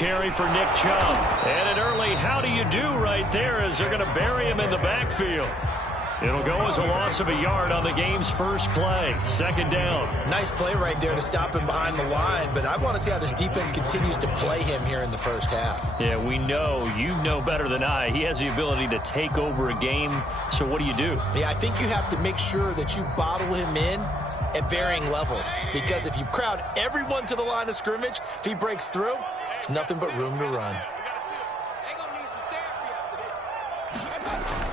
carry for Nick Chubb. And an early how do you do right there as they're going to bury him in the backfield. It'll go as a loss of a yard on the game's first play. Second down. Nice play right there to stop him behind the line, but I want to see how this defense continues to play him here in the first half. Yeah, we know, you know better than I, he has the ability to take over a game. So what do you do? Yeah, I think you have to make sure that you bottle him in at varying levels, because if you crowd everyone to the line of scrimmage, if he breaks through, there's nothing but room to run.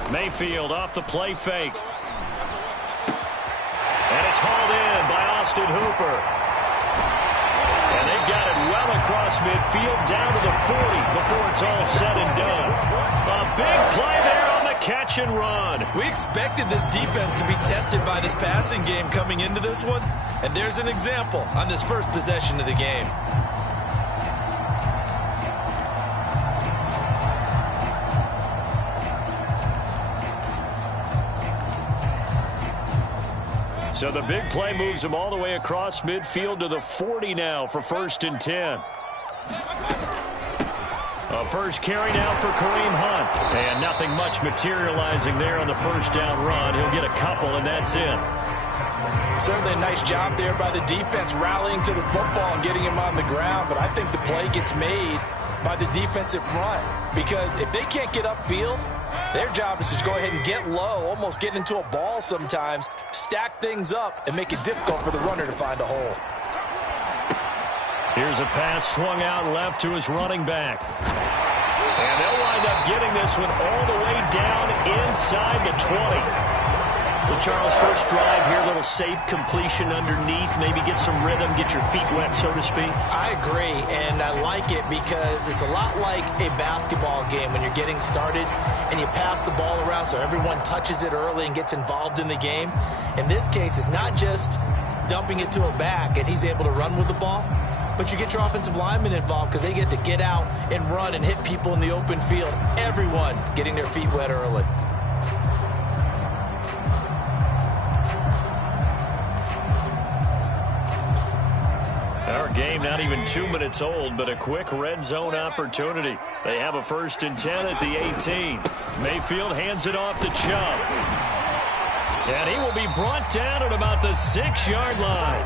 Mayfield off the play fake. And it's hauled in by Austin Hooper. And they've got it well across midfield down to the 40 before it's all said and done. A big play there on the catch and run. We expected this defense to be tested by this passing game coming into this one, and there's an example on this first possession of the game. So the big play moves him all the way across midfield to the 40 now for 1st and 10. A first carry now for Kareem Hunt. And nothing much materializing there on the first down run. He'll get a couple, and that's it. Certainly a nice job there by the defense rallying to the football and getting him on the ground. But I think the play gets made by the defensive front, because if they can't get upfield, their job is to go ahead and get low, almost get into a ball sometimes, stack things up, and make it difficult for the runner to find a hole. Here's a pass swung out left to his running back. And they'll wind up getting this one all the way down inside the 20. Well, Charles, first drive here, a little safe completion underneath, maybe get some rhythm, get your feet wet, so to speak. I agree, and I like it because it's a lot like a basketball game when you're getting started and you pass the ball around so everyone touches it early and gets involved in the game. In this case, it's not just dumping it to a back and he's able to run with the ball, but you get your offensive linemen involved because they get to get out and run and hit people in the open field. Everyone getting their feet wet early. Our game not even 2 minutes old, but a quick red zone opportunity. They have a 1st and 10 at the 18. Mayfield hands it off to Chubb. And he will be brought down at about the 6-yard line.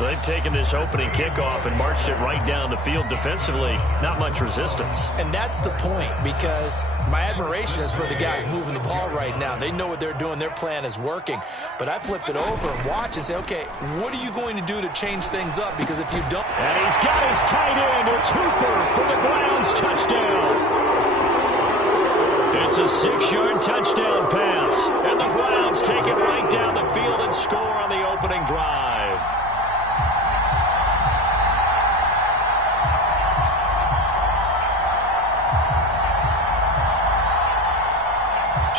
They've taken this opening kickoff and marched it right down the field defensively. Not much resistance. And that's the point, because my admiration is for the guys moving the ball right now. They know what they're doing. Their plan is working. But I flip it over and watch and say, okay, what are you going to do to change things up? Because if you don't... And he's got his tight end. It's Hooper for the Browns touchdown. It's a 6-yard touchdown pass. And the Browns take it right down the field and score on the opening drive.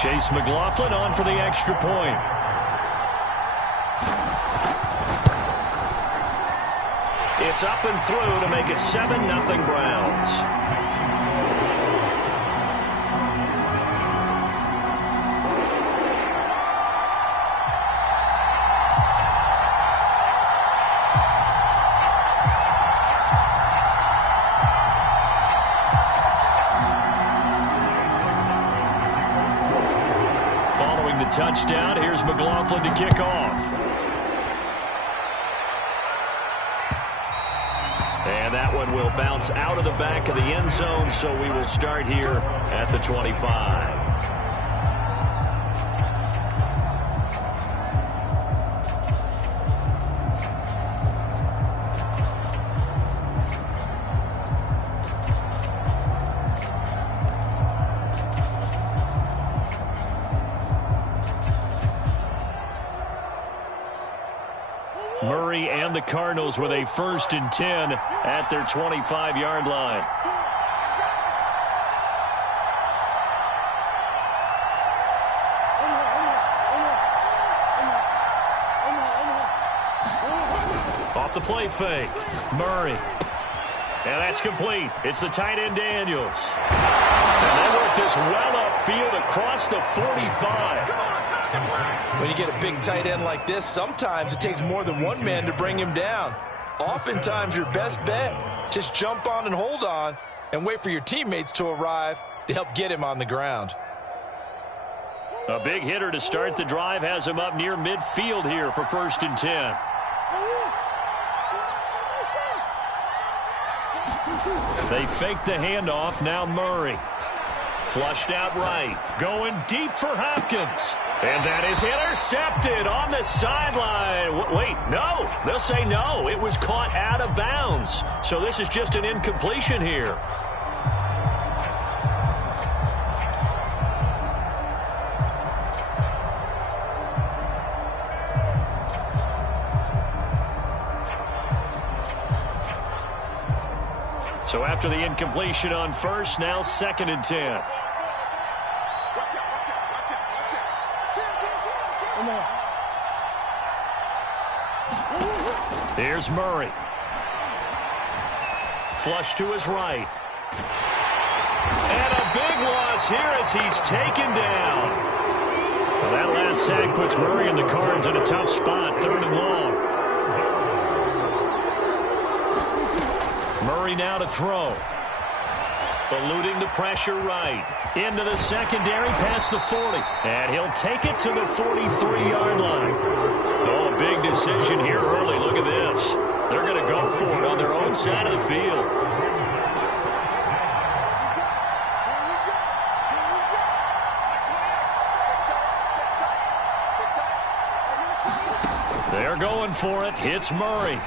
Chase McLaughlin on for the extra point. It's up and through to make it 7-0 Browns. Touchdown. Here's McLaughlin to kick off. And that one will bounce out of the back of the end zone, so we will start here at the 25. Murray and the Cardinals with a 1st and 10 at their 25-yard line. Off the play fake, Murray. And that's complete. It's the tight end Daniels. And they work this well upfield across the 45. When you get a big tight end like this, sometimes it takes more than one man to bring him down. Oftentimes, your best bet Just jump on and hold on and wait for your teammates to arrive to help get him on the ground. A big hitter to start the drive has him up near midfield here for 1st and 10. They fake the handoff. Now Murray. Flushed out right. Going deep for Hopkins. And that is intercepted on the sideline. Wait, no. They'll say no. It was caught out of bounds. So this is just an incompletion here. So after the incompletion on 1st, now 2nd and 10. Here's Murray. Flush to his right. And a big loss here as he's taken down. Well, that last sack puts Murray and the Cards in a tough spot, 3rd and long. Murray now to throw. Eluding the pressure right. Into the secondary past the 40. And he'll take it to the 43-yard line. Oh, a big decision here early. Look at this. They're going to go for it on their own side of the field. They're going for it. It's Murray.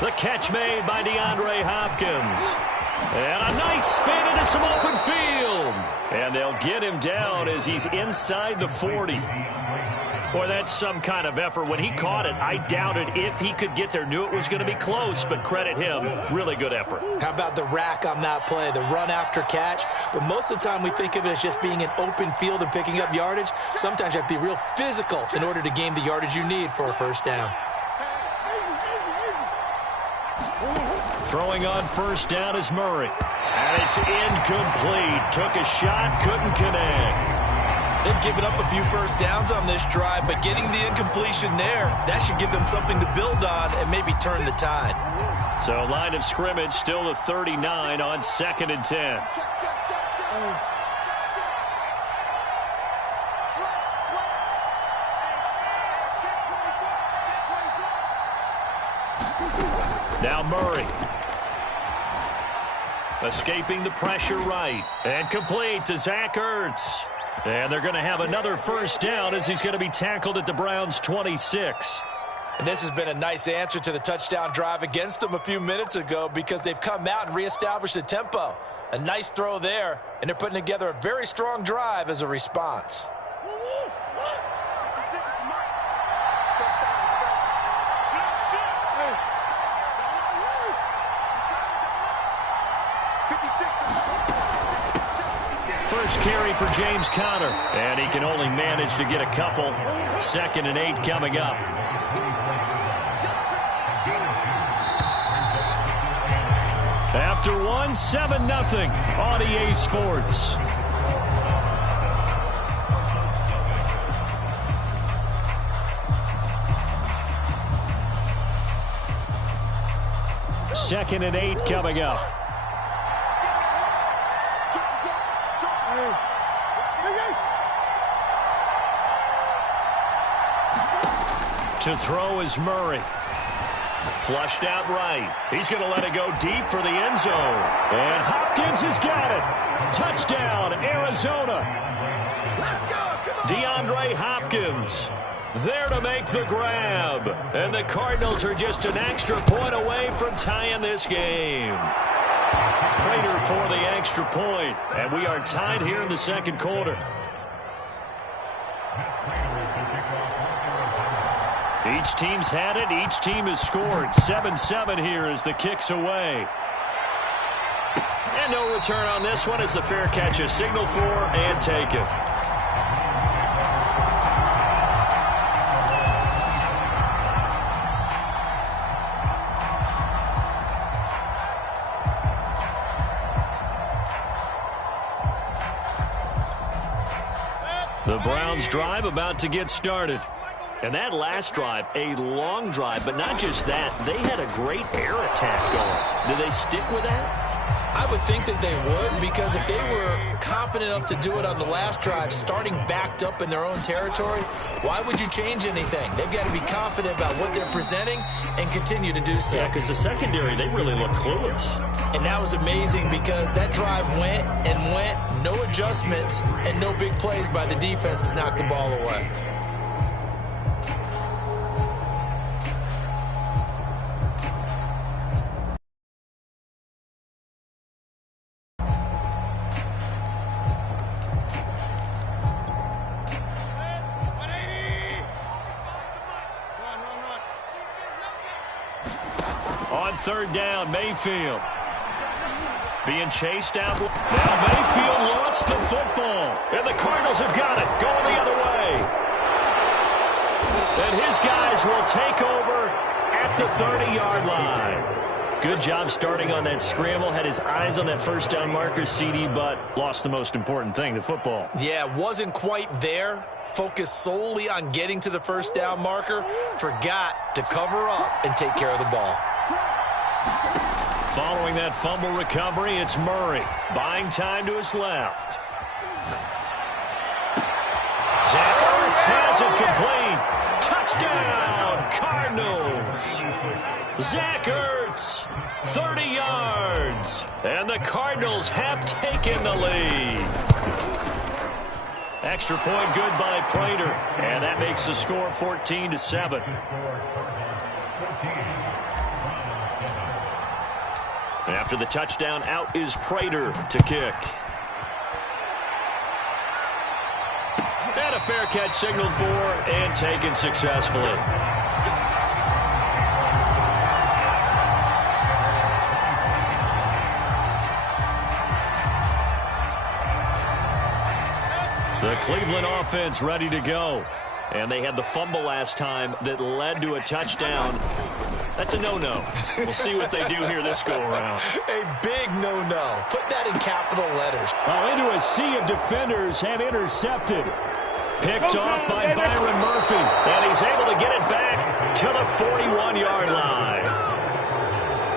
The catch made by DeAndre Hopkins. And a nice spin into some open field. And they'll get him down as he's inside the 40. Boy, that's some kind of effort. When he caught it, I doubted if he could get there. Knew it was going to be close, but credit him. Really good effort. How about the rack on that play, the run after catch? But most of the time we think of it as just being an open field and picking up yardage. Sometimes you have to be real physical in order to gain the yardage you need for a 1st down. Throwing on 1st down is Murray. And it's incomplete. Took a shot, couldn't connect. They've given up a few 1st downs on this drive, but getting the incompletion there, that should give them something to build on and maybe turn the tide. So line of scrimmage still the 39 on 2nd and 10. Now Murray. Escaping the pressure right. And complete to Zach Ertz. And they're going to have another 1st down as he's going to be tackled at the Browns' 26. And this has been a nice answer to the touchdown drive against them a few minutes ago because they've come out and reestablished the tempo. A nice throw there, and they're putting together a very strong drive as a response. First carry for James Conner, and he can only manage to get a couple. 2nd and 8 coming up. After one, 7-0 on EA Sports. Second and 8 coming up. To throw is Murray. Flushed out right. He's going to let it go deep for the end zone. And Hopkins has got it. Touchdown, Arizona. DeAndre Hopkins there to make the grab. And the Cardinals are just an extra point away from tying this game. Prater for the extra point. And we are tied here in the 2nd quarter. Each team's had it. Each team has scored. 7-7 here as the kick's away. And no return on this one as the fair catch is signaled for and taken. The Browns drive about to get started. And that last drive, a long drive, but not just that. They had a great air attack going. Do they stick with that? I would think that they would, because if they were confident enough to do it on the last drive, starting backed up in their own territory, why would you change anything? They've got to be confident about what they're presenting and continue to do so. Yeah, because the secondary, they really look clueless. And that was amazing because that drive went and went, no adjustments, and no big plays by the defense to knock the ball away. On third down, Mayfield. Being chased down. Now Mayfield lost the football. And the Cardinals have got it. Going the other way. And his guys will take over at the 30-yard line. Good job starting on that scramble. Had his eyes on that first down marker, CD, but lost the most important thing, the football. Yeah, wasn't quite there. Focused solely on getting to the first down marker. Forgot to cover up and take care of the ball. Following that fumble recovery, it's Murray. Buying time to his left. Zach Ertz has it complete. Touchdown, Cardinals. Zach Ertz, 30 yards. And the Cardinals have taken the lead. Extra point good by Prater. And that makes the score 14-7. After the touchdown, out is Prater to kick. And a fair catch signaled for and taken successfully. The Cleveland offense ready to go. And they had the fumble last time that led to a touchdown. That's a no-no. We'll see what they do here this go-around. A big no-no. Put that in capital letters. Into a sea of defenders and intercepted. Picked off by Byron Murphy. And he's able to get it back to the 41-yard line.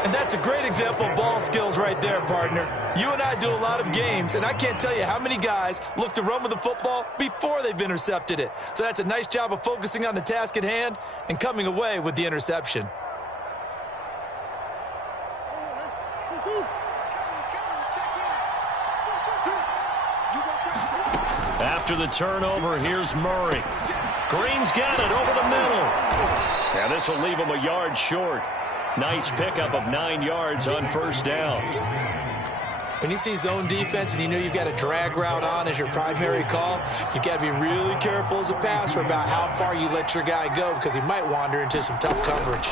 And that's a great example of ball skills right there, partner. You and I do a lot of games, and I can't tell you how many guys look to run with the football before they've intercepted it. So that's a nice job of focusing on the task at hand and coming away with the interception. After the turnover, here's Murray. Green's got it over the middle. And this will leave him a yard short. Nice pickup of 9 yards on first down. When you see zone defense and you know you've got a drag route on as your primary call, you've got to be really careful as a passer about how far you let your guy go because he might wander into some tough coverage.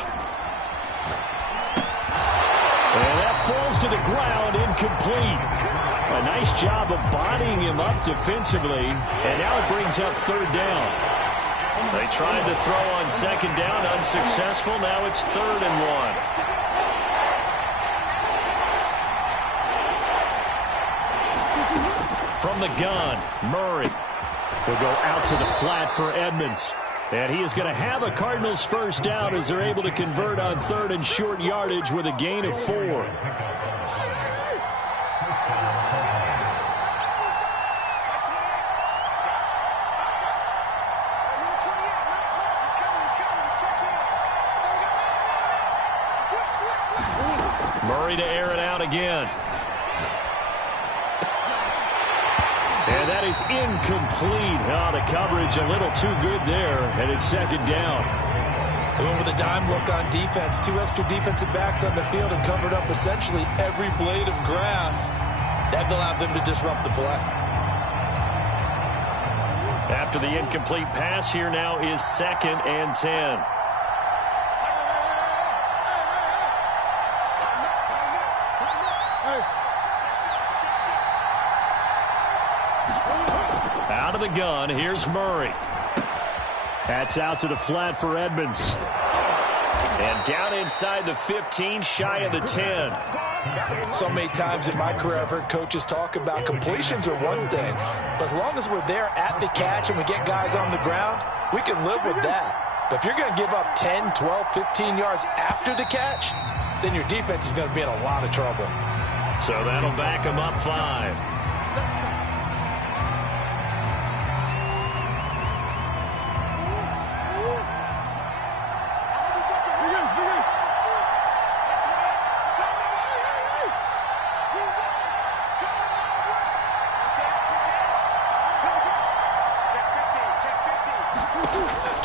And that falls to the ground, incomplete. A nice job of bodying him up defensively, and now it brings up third down. They tried to throw on second down, unsuccessful. Now it's 3rd and 1. From the gun, Murray will go out to the flat for Edmonds. And he is going to have a Cardinals first down as they're able to convert on 3rd and short yardage with a gain of 4. Murray to air it out again. And that is incomplete. Oh, the coverage a little too good there, and it's 2nd down. They went with a dime look on defense. 2 extra defensive backs on the field and covered up essentially every blade of grass. That allowed them to disrupt the play. After the incomplete pass, here now is 2nd and 10. Out of the gun, here's Murray. That's out to the flat for Edmonds. And down inside the 15, shy of the 10. So many times in my career I've heard coaches talk about completions are one thing, but as long as we're there at the catch and we get guys on the ground, we can live with that. But if you're going to give up 10, 12, 15 yards after the catch, then your defense is going to be in a lot of trouble. So that'll back them up 5.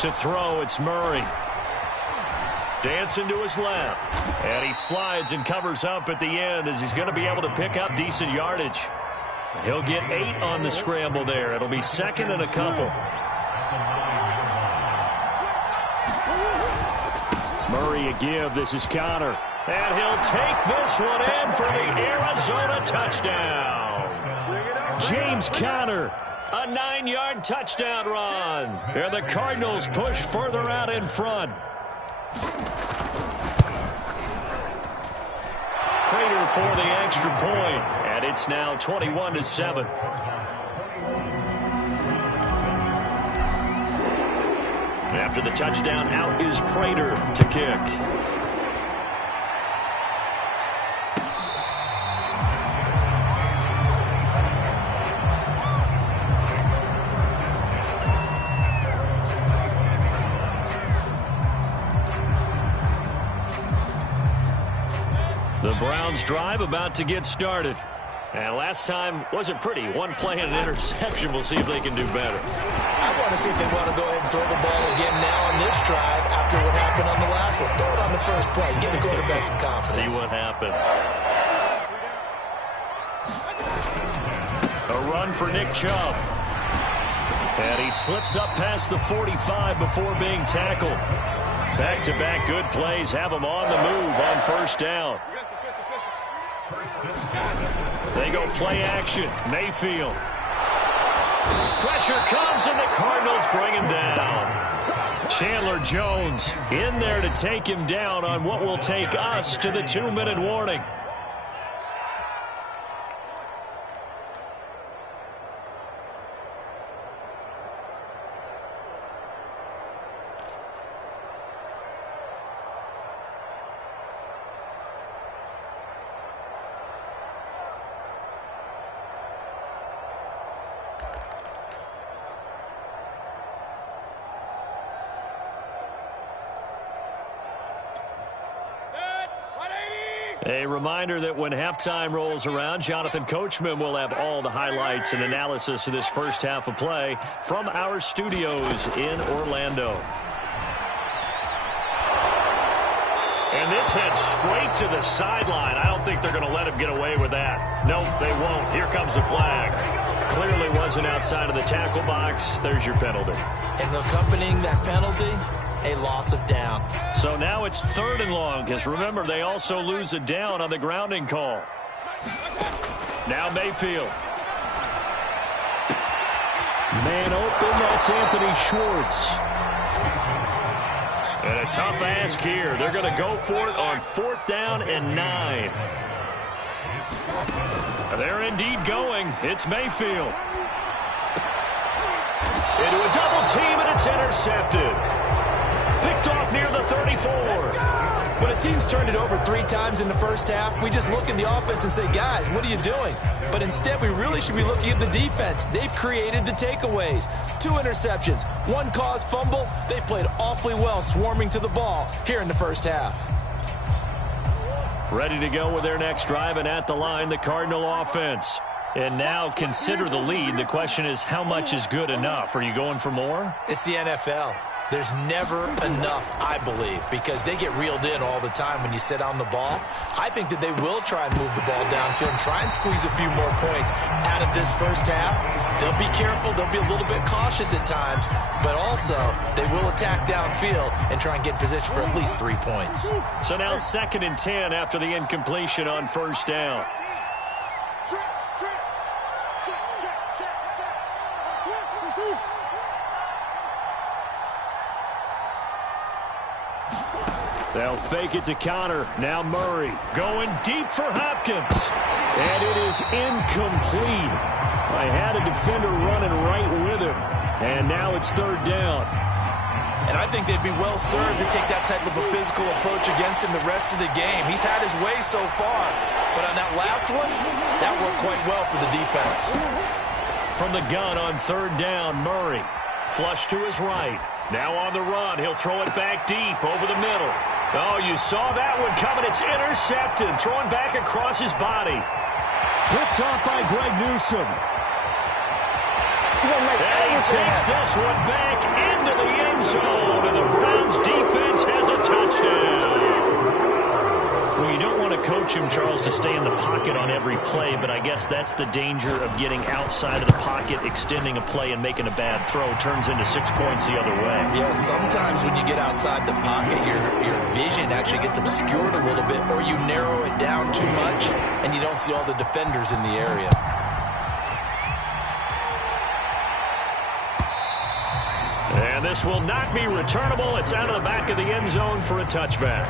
To throw, it's Murray. Dancing to his left. And he slides and covers up at the end as he's going to be able to pick up decent yardage. He'll get 8 on the scramble there. It'll be 2nd and a couple. Murray a give. This is Connor. And he'll take this one in for the Arizona touchdown. James Conner. A 9-yard touchdown run. And the Cardinals push further out in front. Prater for the extra point. And it's now 21-7. After the touchdown, out is Prater to kick. The Browns drive about to get started. And last time wasn't pretty. One play and an interception. We'll see if they can do better. I want to see if they want to go ahead and throw the ball again now on this drive after what happened on the last one. Throw it on the first play. Give the quarterback some confidence. See what happens. A run for Nick Chubb. And he slips up past the 45 before being tackled. Back-to-back good plays have him on the move on first down. They go play action. Mayfield. Pressure comes and the Cardinals bring him down. Chandler Jones in there to take him down on what will take us to the 2-minute warning. A reminder that when halftime rolls around, Jonathan Coachman will have all the highlights and analysis of this first half of play from our studios in Orlando. And this heads straight to the sideline. I don't think they're going to let him get away with that. No, they won't. Here comes the flag. Clearly wasn't outside of the tackle box. There's your penalty. And accompanying that penalty, a loss of down. So now it's 3rd and long, because remember, they also lose a down on the grounding call. Now Mayfield. Man open, that's Anthony Schwartz. And a tough ask here. They're going to go for it on 4th down and 9. They're indeed going. It's Mayfield. Into a double team, and it's intercepted. Picked off near the 34. When a team's turned it over 3 times in the first half, we just look at the offense and say, guys, what are you doing? But instead, we really should be looking at the defense. They've created the takeaways. 2 interceptions, 1 caused fumble. They played awfully well swarming to the ball here in the first half. Ready to go with their next drive, and at the line, the Cardinal offense. And now consider the lead. The question is, how much is good enough? Are you going for more? It's the NFL. There's never enough, I believe, because they get reeled in all the time when you sit on the ball. I think that they will try and move the ball downfield and try and squeeze a few more points out of this first half. They'll be careful. They'll be a little bit cautious at times, but also they will attack downfield and try and get in position for at least 3 points. So now 2nd and 10 after the incompletion on first down. They'll fake it to Connor. Now Murray going deep for Hopkins. And it is incomplete. I had a defender running right with him. And now it's 3rd down. And I think they'd be well served to take that type of a physical approach against him the rest of the game. He's had his way so far, but on that last one, that worked quite well for the defense. From the gun on third down, Murray. Flush to his right. Now on the run. He'll throw it back deep over the middle. Oh, you saw that one coming. It's intercepted. Throwing back across his body. Picked off by Greg Newsome. And he takes this one back into the end zone. And the Browns defense has a touchdown. Well, you don't want to coach him, Charles, to stay in the pocket on every play, but I guess that's the danger of getting outside of the pocket, extending a play, and making a bad throw. Turns into 6 points the other way. Yeah, sometimes when you get outside the pocket, your vision actually gets obscured a little bit, or you narrow it down too much, and you don't see all the defenders in the area. And this will not be returnable. It's out of the back of the end zone for a touchback.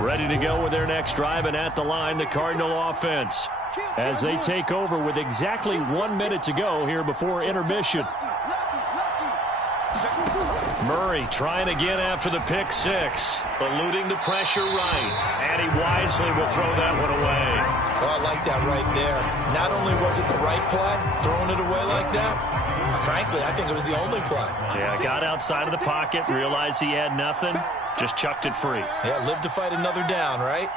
Ready to go with their next drive, and at the line, the Cardinal offense, as they take over with exactly 1 minute to go here before intermission. Murray trying again after the pick six, eluding the pressure right, and he wisely will throw that one away. Oh, I like that right there. Not only was it the right play, throwing it away like that, frankly, I think it was the only play. Yeah, got outside of the pocket, realized he had nothing, just chucked it free. Yeah, live to fight another down, right?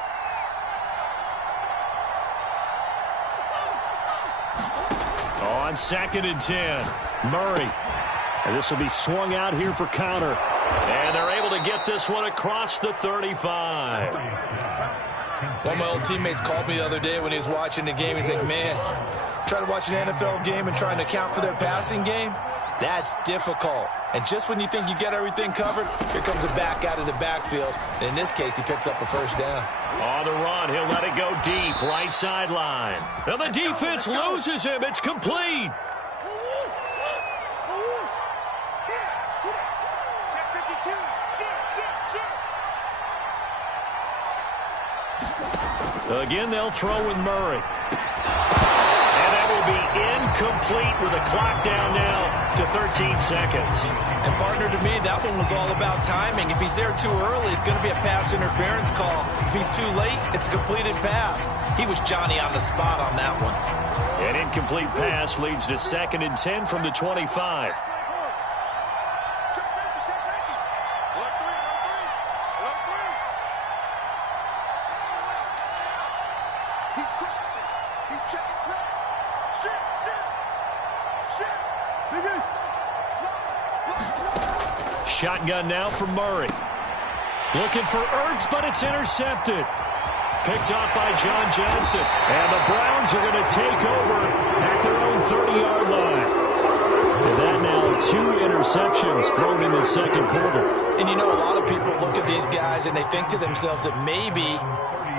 On 2nd and 10, Murray. And this will be swung out here for counter. And they're able to get this one across the 35. One of my old teammates called me the other day when he was watching the game. He's like, man, trying to watch an NFL game and trying to account for their passing game, that's difficult. And just when you think you get everything covered, here comes a back out of the backfield. And in this case, he picks up a first down. On the run, he'll let it go deep, right sideline. And the defense loses him. It's complete. Again, they'll throw with Murray. And that will be incomplete with a clock down now to 13 seconds. And, partner, to me, that one was all about timing. If he's there too early, it's going to be a pass interference call. If he's too late, it's a completed pass. He was Johnny on the spot on that one. An incomplete pass leads to 2nd and 10 from the 25. Shotgun now for Murray. Looking for Ertz, but it's intercepted. Picked off by John Johnson. And the Browns are going to take over at their own 30-yard line. And that now 2 interceptions thrown in the second quarter. And you know, a lot of people look at these guys and they think to themselves that maybe,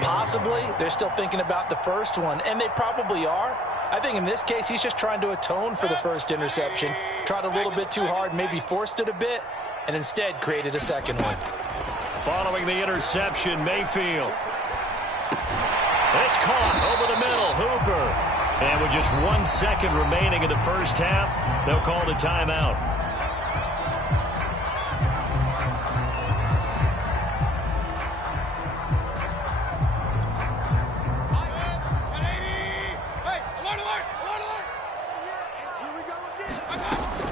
possibly, they're still thinking about the first one. And they probably are. I think in this case, he's just trying to atone for the first interception. Tried a little bit too hard, maybe forced it a bit, and instead created a second one. Following the interception, Mayfield. It's caught over the middle, Hooper. And with just 1 second remaining in the first half, they'll call the timeout.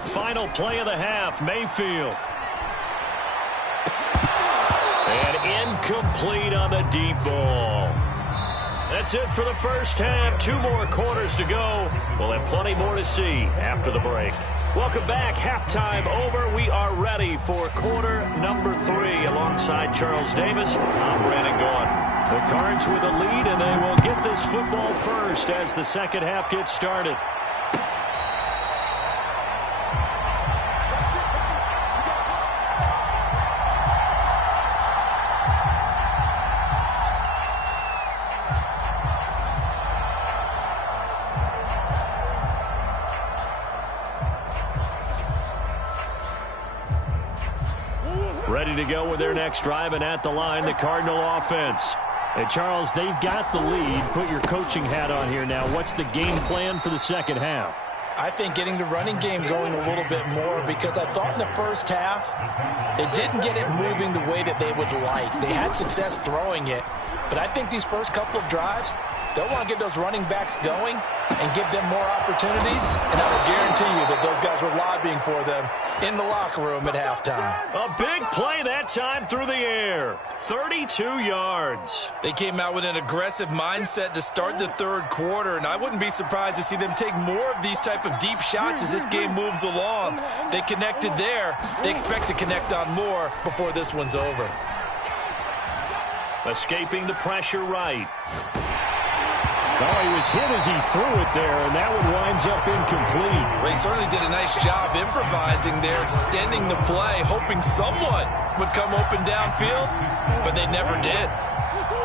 Final play of the half, Mayfield. And incomplete on the deep ball. That's it for the first half. 2 more quarters to go. We'll have plenty more to see after the break. Welcome back. Halftime over. We are ready for quarter number 3. Alongside Charles Davis, I'm Brandon Gaughan. The Cards with a lead, and they will get this football first as the second half gets started. Ready to go with their next drive, and at the line, the Cardinal offense. And, Charles, they've got the lead. Put your coaching hat on here now. What's the game plan for the second half? I think getting the running game going a little bit more, because I thought in the first half they didn't get it moving the way that they would like. They had success throwing it, but I think these first couple of drives, they'll want to get those running backs going and give them more opportunities, and I will guarantee you that those guys were lobbying for them in the locker room at halftime. A big play that time through the air. 32 yards. They came out with an aggressive mindset to start the third quarter, and I wouldn't be surprised to see them take more of these type of deep shots as this game moves along. They connected there. They expect to connect on more before this one's over. Escaping the pressure right. Oh, he was hit as he threw it there, and that one winds up incomplete. Well, he certainly did a nice job improvising there, extending the play, hoping someone would come open downfield, but they never did.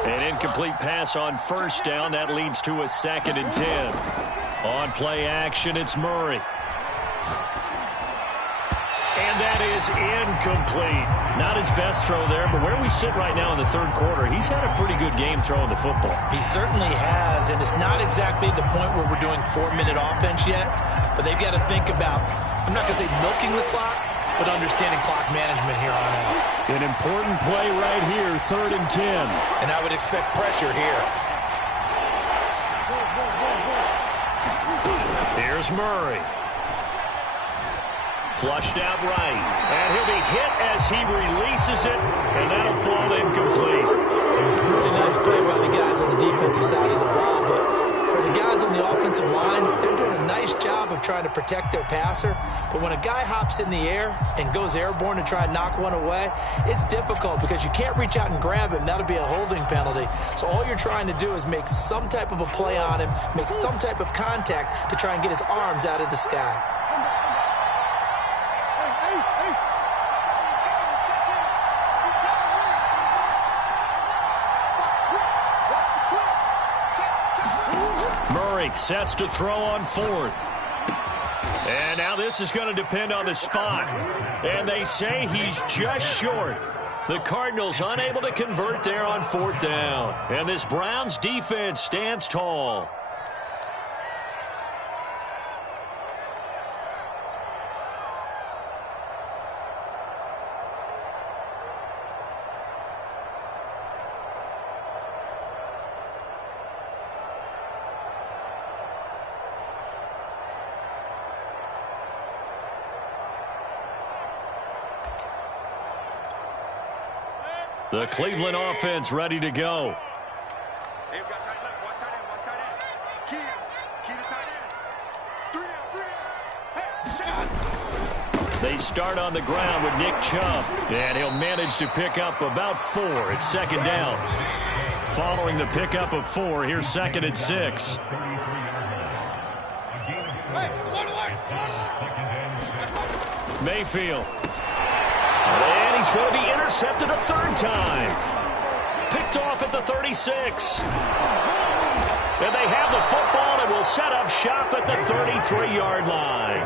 An incomplete pass on first down. That leads to a 2nd and 10. On play action, it's Murray. And that is incomplete. Not his best throw there, but where we sit right now in the third quarter, he's had a pretty good game throwing the football. He certainly has, and it's not exactly the point where we're doing 4-minute offense yet, but they've got to think about, I'm not going to say milking the clock, but understanding clock management here on out. An important play right here, 3rd and 10. And I would expect pressure here. Here's Murray. Flushed out right. And he'll be hit as he releases it, and that'll fall incomplete. Really nice play by the guys on the defensive side of the ball, but for the guys on the offensive line, they're doing a nice job of trying to protect their passer. But when a guy hops in the air and goes airborne to try and knock one away, it's difficult because you can't reach out and grab him. That'll be a holding penalty. So all you're trying to do is make some type of a play on him, make some type of contact to try and get his arms out of the sky. Murray sets to throw on 4th. And now this is going to depend on the spot. And they say he's just short. The Cardinals unable to convert there on 4th down. And this Browns defense stands tall. The Cleveland offense ready to go. Hey, we got tight left. Watch tight end. Watch tight end. Key to tight end. 3 down. They start on the ground with Nick Chubb. And he'll manage to pick up about 4. It's 2nd down. Following the pickup of 4, here's 2nd and 6. Mayfield. And he's going to be intercepted a 3rd time. Picked off at the 36. And they have the football and will set up shop at the 33-yard line.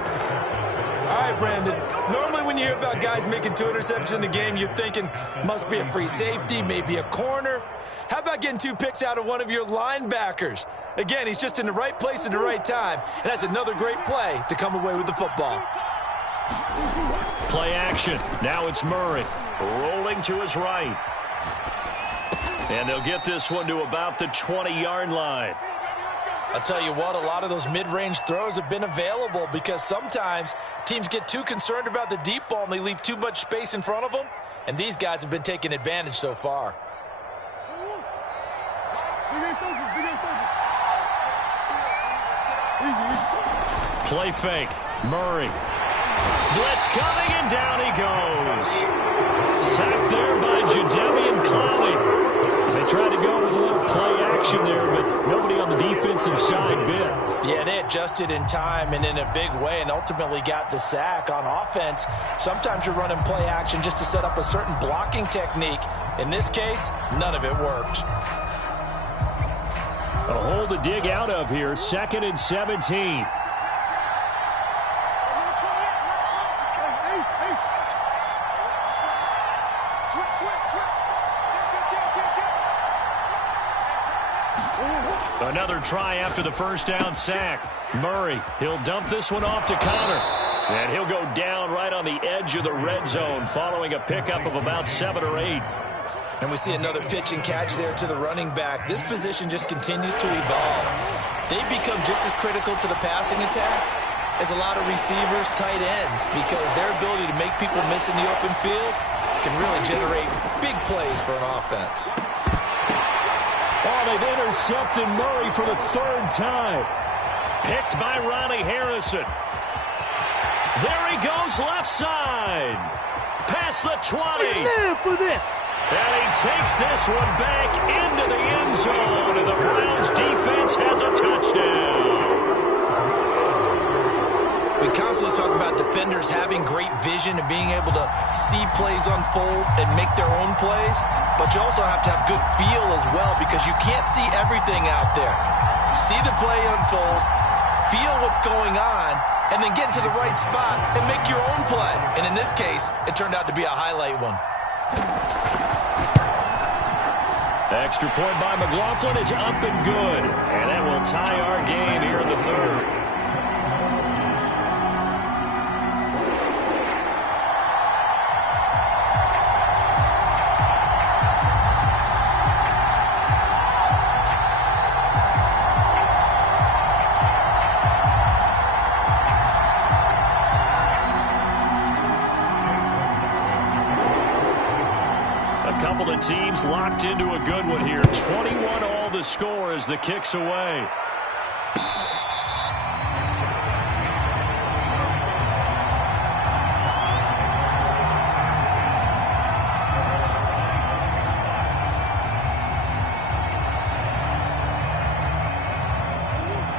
All right, Brandon. Normally when you hear about guys making 2 interceptions in the game, you're thinking must be a free safety, maybe a corner. How about getting 2 picks out of one of your linebackers? Again, he's just in the right place at the right time. And that's another great play to come away with the football. Play action. Now it's Murray. Rolling to his right. And they'll get this one to about the 20-yard line. I'll tell you what, a lot of those mid-range throws have been available because sometimes teams get too concerned about the deep ball and they leave too much space in front of them. And these guys have been taking advantage so far. Play fake. Murray. Blitz coming, and down he goes. Sacked there by Jadeveon Clowney. They tried to go with a little play action there, but nobody on the defensive side bit. Yeah, they adjusted in time and in a big way and ultimately got the sack. On offense, sometimes you're running play action just to set up a certain blocking technique. In this case, none of it worked. A hole to dig out of here. 2nd and 17. Another try after the first down sack. Murray, he'll dump this one off to Connor. And he'll go down right on the edge of the red zone following a pickup of about 7 or 8. And we see another pitch and catch there to the running back. This position just continues to evolve. They become just as critical to the passing attack as a lot of receivers, tight ends, because their ability to make people miss in the open field can really generate big plays for an offense. Oh, they've intercepted Murray for the 3rd time. Picked by Ronnie Harrison. There he goes left side. Past the 20. Live for this. And he takes this one back into the end zone. And the Browns defense has a touchdown. We constantly talk about defenders having great vision and being able to see plays unfold and make their own plays. But you also have to have good feel as well, because you can't see everything out there. See the play unfold, feel what's going on, and then get into the right spot and make your own play. And in this case, it turned out to be a highlight one. Extra point by McLaughlin is up and good. And that will tie our game here in the 3rd. Teams locked into a good one here. 21 all the score as the kick's away.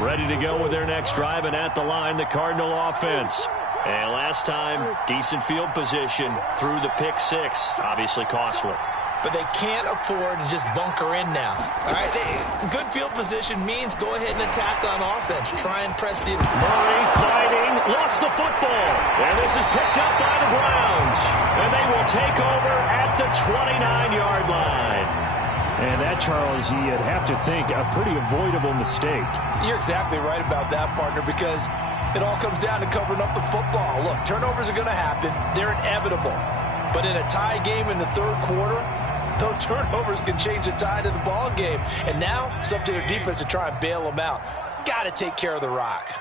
Ready to go with their next drive, and at the line, the Cardinal offense. And last time, decent field position through the pick 6. Obviously costly. But they can't afford to just bunker in now. All right, good field position means go ahead and attack on offense. Try and press the... Murray fighting, lost the football. And this is picked up by the Browns. And they will take over at the 29-yard line. And that, Charles, you'd have to think a pretty avoidable mistake. You're exactly right about that, partner, because it all comes down to covering up the football. Look, turnovers are going to happen. They're inevitable. But in a tie game in the 3rd quarter, those turnovers can change the tide of the ball game. And now it's up to their defense to try and bail them out. Got to take care of the rock.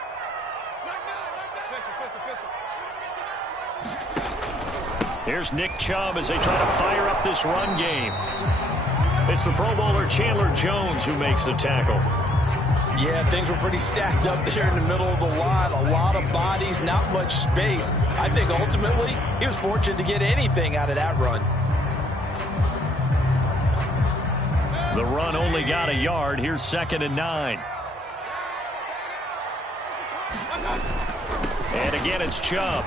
Here's Nick Chubb as they try to fire up this run game. It's the Pro Bowler Chandler Jones who makes the tackle. Yeah, things were pretty stacked up there in the middle of the line. A lot of bodies, not much space. I think ultimately he was fortunate to get anything out of that run. The run only got a yard. Here's 2nd and 9. And again, it's Chubb.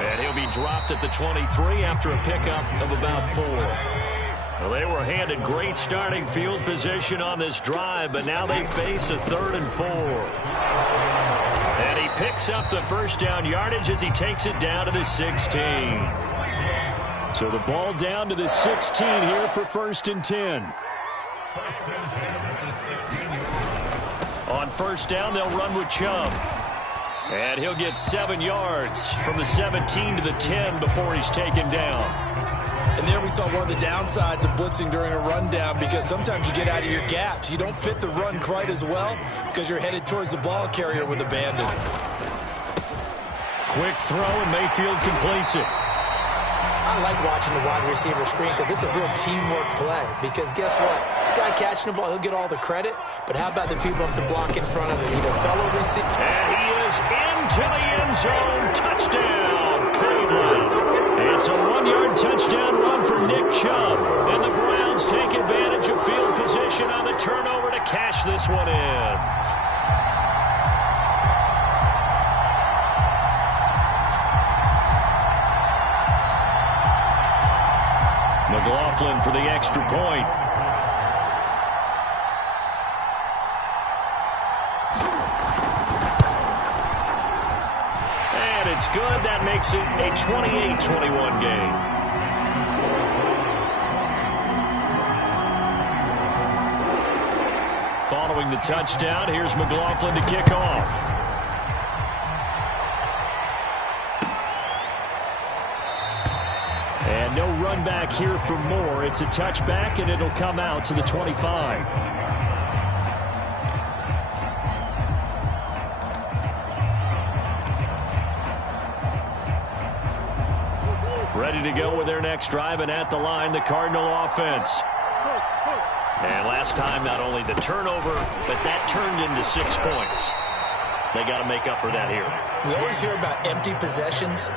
And he'll be dropped at the 23 after a pickup of about 4. Well, they were handed great starting field position on this drive, but now they face a 3rd and 4. And he picks up the first down yardage as he takes it down to the 16. So the ball down to the 16 here for 1st and 10. On first down, they'll run with Chubb. And he'll get 7 yards from the 17 to the 10 before he's taken down. And there we saw one of the downsides of blitzing during a rundown, because sometimes you get out of your gaps. You don't fit the run quite as well because you're headed towards the ball carrier with abandon. Quick throw, and Mayfield completes it. I like watching the wide receiver screen because it's a real teamwork play. Because guess what? The guy catching the ball, he'll get all the credit. But how about the people who have to block in front of him? Either fellow receiver. And he is into the end zone. Touchdown, Cleveland. It's a 1-yard touchdown run for Nick Chubb. And the Browns take advantage of field position on the turnover to cash this one in. McLaughlin for the extra point. And it's good. That makes it a 28-21 game. Following the touchdown, here's McLaughlin to kick off. And no run back here for Moore. It's a touchback, and it'll come out to the 25. Ready to go with their next drive, and at the line, the Cardinal offense. And last time, not only the turnover, but that turned into 6 points. They got to make up for that here. We always hear about empty possessions,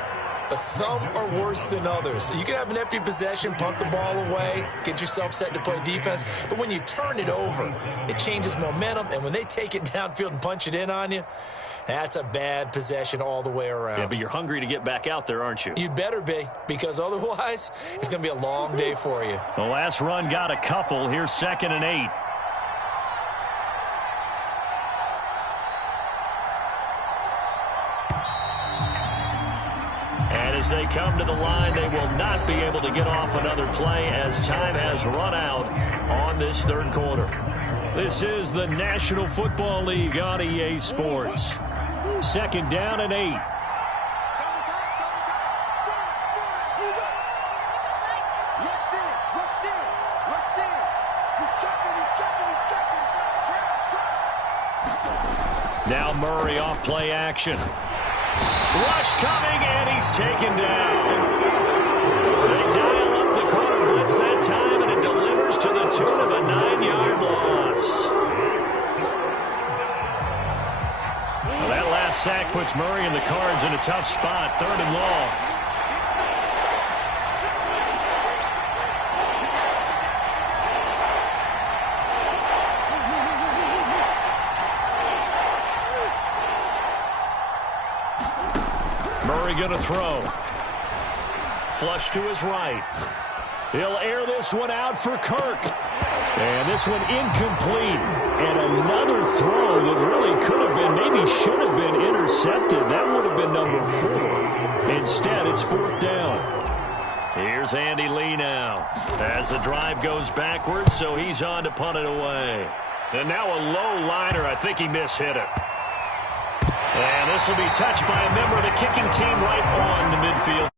but some are worse than others. You can have an empty possession, punt the ball away, get yourself set to play defense, but when you turn it over, it changes momentum, and when they take it downfield and punch it in on you, that's a bad possession all the way around. Yeah, but you're hungry to get back out there, aren't you? You'd better be, because otherwise, it's going to be a long day for you. The last run got a couple. Here's 2nd and 8. And as they come to the line, they will not be able to get off another play as time has run out on this third quarter. This is the National Football League on EA Sports. 2nd down and 8. Now Murray off play action. Rush coming, and he's taken down. They dial up the corner blitz that time, and it delivers to the tune of a 9-yard loss. Well, that last sack puts Murray and the Cards in a tough spot, 3rd and long. Murray going to throw. Flush to his right. He'll air this one out for Kirk. And this one incomplete. And another throw that really could have been, maybe should have been intercepted. That would have been number 4. Instead, it's 4th down. Here's Andy Lee now. As the drive goes backwards, so he's on to punt it away. And now a low liner. I think he mishit it. And this will be touched by a member of the kicking team right on the midfield.